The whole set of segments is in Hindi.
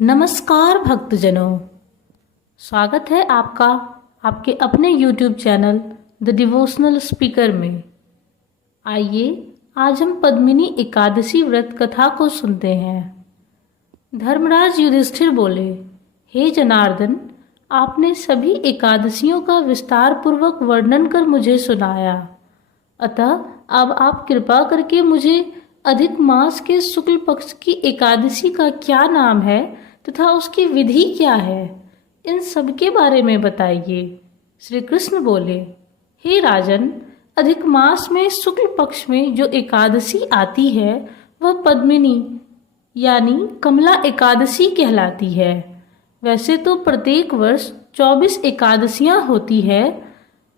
नमस्कार भक्तजनों, स्वागत है आपका आपके अपने YouTube channel the devotional speaker में। आइए आज हम पद्मिनी एकादशी व्रत कथा को सुनते हैं। धर्मराज युधिष्ठिर बोले, हे जनार्दन, आपने सभी एकादशियों का विस्तार पूर्वक वर्णन कर मुझे सुनाया, अतः अब आप कृपा करके मुझे अधिक मास के शुक्ल पक्ष की एकादशी का क्या नाम है तथा उसकी विधि क्या है, इन सब के बारे में बताइए। श्री कृष्ण बोले, हे राजन, अधिक मास में शुक्ल पक्ष में जो एकादशी आती है वह पद्मिनी यानी कमला एकादशी कहलाती है। वैसे तो प्रत्येक वर्ष 24 एकादशियां होती है,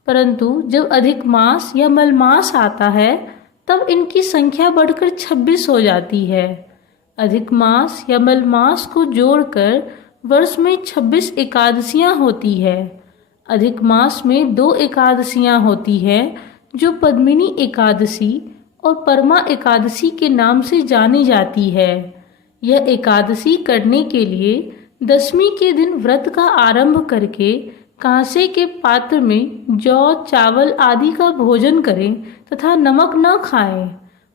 परंतु जब अधिक मास या मलमास आता है तब इनकी संख्या बढ़कर 26 हो जाती है। अधिक मास या मलमास को जोड़कर वर्ष में 26 एकादशियां होती है। अधिक मास में 2 एकादशियां होती है जो पद्मिनी एकादशी और परमा एकादशी के नाम से जानी जाती है। यह एकादशी करने के लिए दशमी के दिन व्रत का आरंभ करके कांसे के पात्र में जौ, चावल आदि का भोजन करें तथा नमक न खाएं,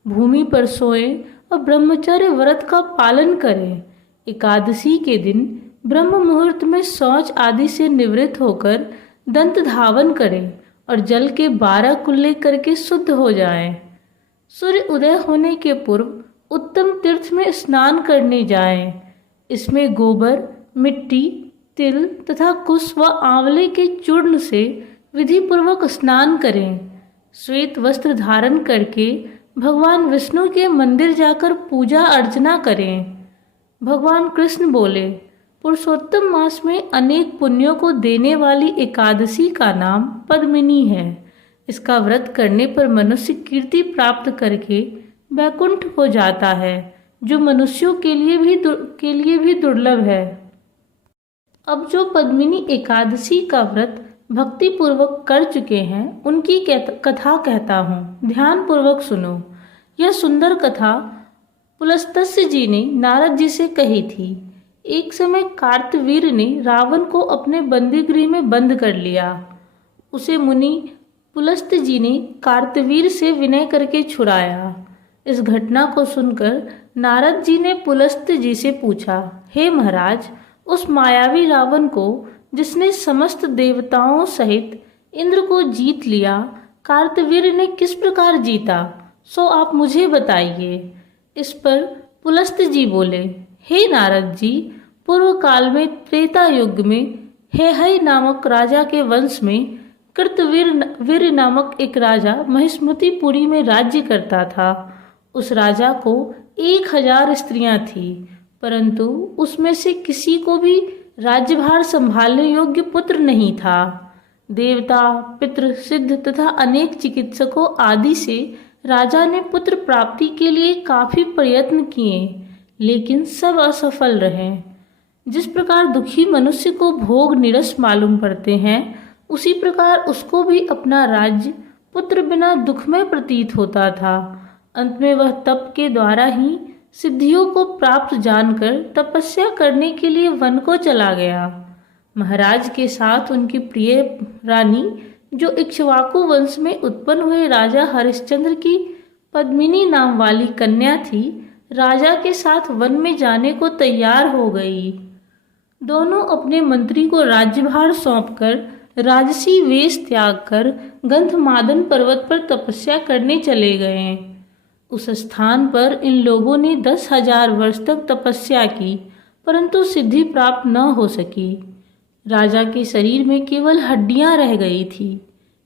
भूमि पर सोएं और ब्रह्मचर्य व्रत का पालन करें। एकादशी के दिन ब्रह्म मुहूर्त में शौच आदि से निवृत्त होकर दंत धावन करें और जल के 12 कुल्ले करके शुद्ध हो जाएं। सूर्य उदय होने के पूर्व उत्तम तीर्थ में स्नान करने जाएं। इसमें गोबर, मिट्टी, तिल तथा कुश व आंवले के चूर्ण से विधि पूर्वक स्नान करें। श्वेत वस्त्र धारण करके भगवान विष्णु के मंदिर जाकर पूजा अर्चना करें। भगवान कृष्ण बोले, पुरुषोत्तम मास में अनेक पुण्यों को देने वाली एकादशी का नाम पद्मिनी है। इसका व्रत करने पर मनुष्य कीर्ति प्राप्त करके वैकुंठ हो जाता है, जो मनुष्यों के लिए भी दुर्लभ है। अब जो पद्मिनी एकादशी का व्रत भक्ति पूर्वक कर चुके हैं उनकी कथा कहता हूँ, ध्यान पूर्वक सुनो। यह सुंदर कथा पुलस्त्य जी ने नारद जी से कही थी। एक समय कार्तवीर्य ने रावण को अपने बंदीगृह में बंद कर लिया। उसे मुनि पुलस्त्य जी ने कार्तवीर्य से विनय करके छुड़ाया। इस घटना को सुनकर नारद जी ने पुलस्त्य जी से पूछा, हे महाराज, उस मायावी रावण को जिसने समस्त देवताओं सहित इंद्र को जीत लिया, कार्तवीर्य ने किस प्रकार जीता, सो आप मुझे बताइए। इस पर पुलस्त्य जी बोले, हे नारद जी, पूर्व काल में त्रेता युग में हेहय नामक राजा के वंश में कृतवीर नामक एक राजा महिष्मतिपुरी में राज्य करता था। उस राजा को 1000 स्त्रियां थी, परंतु उसमें से किसी को भी राज्यभार संभालने योग्य पुत्र नहीं था। देवता, पितृ, सिद्ध तथा अनेक चिकित्सकों आदि से राजा ने पुत्र प्राप्ति के लिए काफी प्रयत्न किए, लेकिन सब असफल रहे। जिस प्रकार दुखी मनुष्य को भोग निरस मालूम पड़ते हैं, उसी प्रकार उसको भी अपना राज्य पुत्र बिना दुखमय प्रतीत होता था। अंत में वह तप के द्वारा ही सिद्धियों को प्राप्त जानकर तपस्या करने के लिए वन को चला गया। महाराज के साथ उनकी प्रिय रानी, जो इक्ष्वाकु वंश में उत्पन्न हुए राजा हरिश्चंद्र की पद्मिनी नाम वाली कन्या थी, राजा के साथ वन में जाने को तैयार हो गई। दोनों अपने मंत्री को राज्यभार सौंपकर राजसी वेश त्याग कर गंधमादन पर्वत पर तपस्या करने चले गए। उस स्थान पर इन लोगों ने 10,000 वर्ष तक तपस्या की, परंतु सिद्धि प्राप्त न हो सकी। राजा के शरीर में केवल हड्डियां रह गई थी।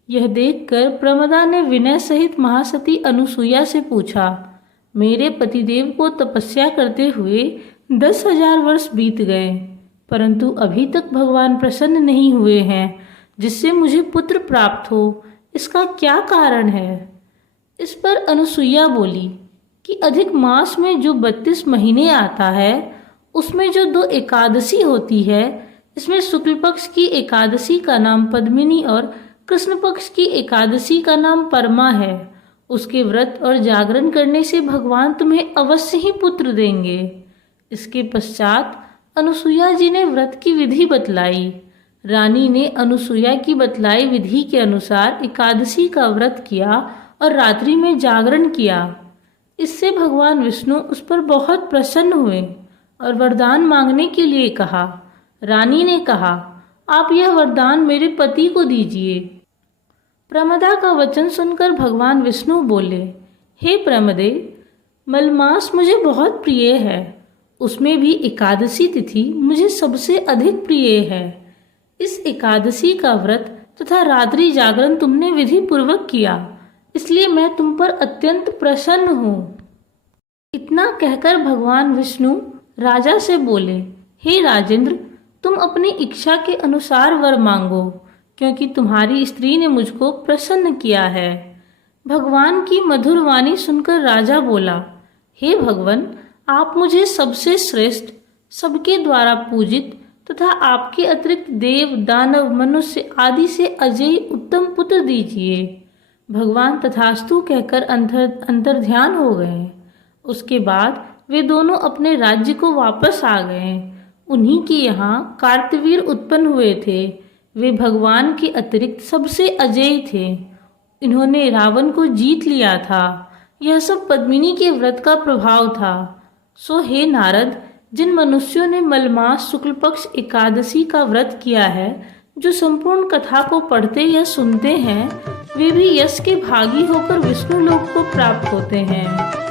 यह देखकर प्रमदा ने विनय सहित महासती अनुसुईया से पूछा, मेरे पतिदेव को तपस्या करते हुए 10,000 वर्ष बीत गए, परंतु अभी तक भगवान प्रसन्न नहीं हुए हैं जिससे मुझे पुत्र प्राप्त हो। इसका क्या कारण है? इस पर अनुसुईया बोली कि अधिक मास में जो 32 महीने आता है, उसमें जो 2 एकादशी होती है, इसमें शुक्ल पक्ष की एकादशी का नाम पद्मिनी और कृष्ण पक्ष की एकादशी का नाम परमा है। उसके व्रत और जागरण करने से भगवान तुम्हें अवश्य ही पुत्र देंगे। इसके पश्चात अनुसुईया जी ने व्रत की विधि बतलाई। रानी ने अनुसुईया की बतलाई विधि के अनुसार एकादशी का व्रत किया और रात्रि में जागरण किया। इससे भगवान विष्णु उस पर बहुत प्रसन्न हुए और वरदान मांगने के लिए कहा। रानी ने कहा, आप यह वरदान मेरे पति को दीजिए। प्रमदा का वचन सुनकर भगवान विष्णु बोले, हे प्रमदे, मलमास मुझे बहुत प्रिय है, उसमें भी एकादशी तिथि मुझे सबसे अधिक प्रिय है। इस एकादशी का व्रत तथा रात्रि जागरण तुमने विधि पूर्वक किया, इसलिए मैं तुम पर अत्यंत प्रसन्न हूँ। इतना कहकर भगवान विष्णु राजा से बोले, हे राजेंद्र, तुम अपनी इच्छा के अनुसार वर मांगो, क्योंकि तुम्हारी स्त्री ने मुझको प्रसन्न किया है। भगवान की मधुर वाणी सुनकर राजा बोला, हे भगवान, आप मुझे सबसे श्रेष्ठ, सबके द्वारा पूजित तथा आपके अतिरिक्त देव, दानव, मनुष्य आदि से अजय उत्तम पुत्र दीजिए। भगवान तथास्तु कहकर अंतर्ध्यान हो गए। उसके बाद वे दोनों अपने राज्य को वापस आ गए। उन्हीं के यहाँ कार्तवीर उत्पन्न हुए थे। वे भगवान के अतिरिक्त सबसे अजेय थे। इन्होंने रावण को जीत लिया था। यह सब पद्मिनी के व्रत का प्रभाव था। सो हे नारद, जिन मनुष्यों ने मलमास शुक्ल पक्ष एकादशी का व्रत किया है, जो संपूर्ण कथा को पढ़ते या सुनते हैं, वे भी यश के भागी होकर विष्णु लोक को प्राप्त होते हैं।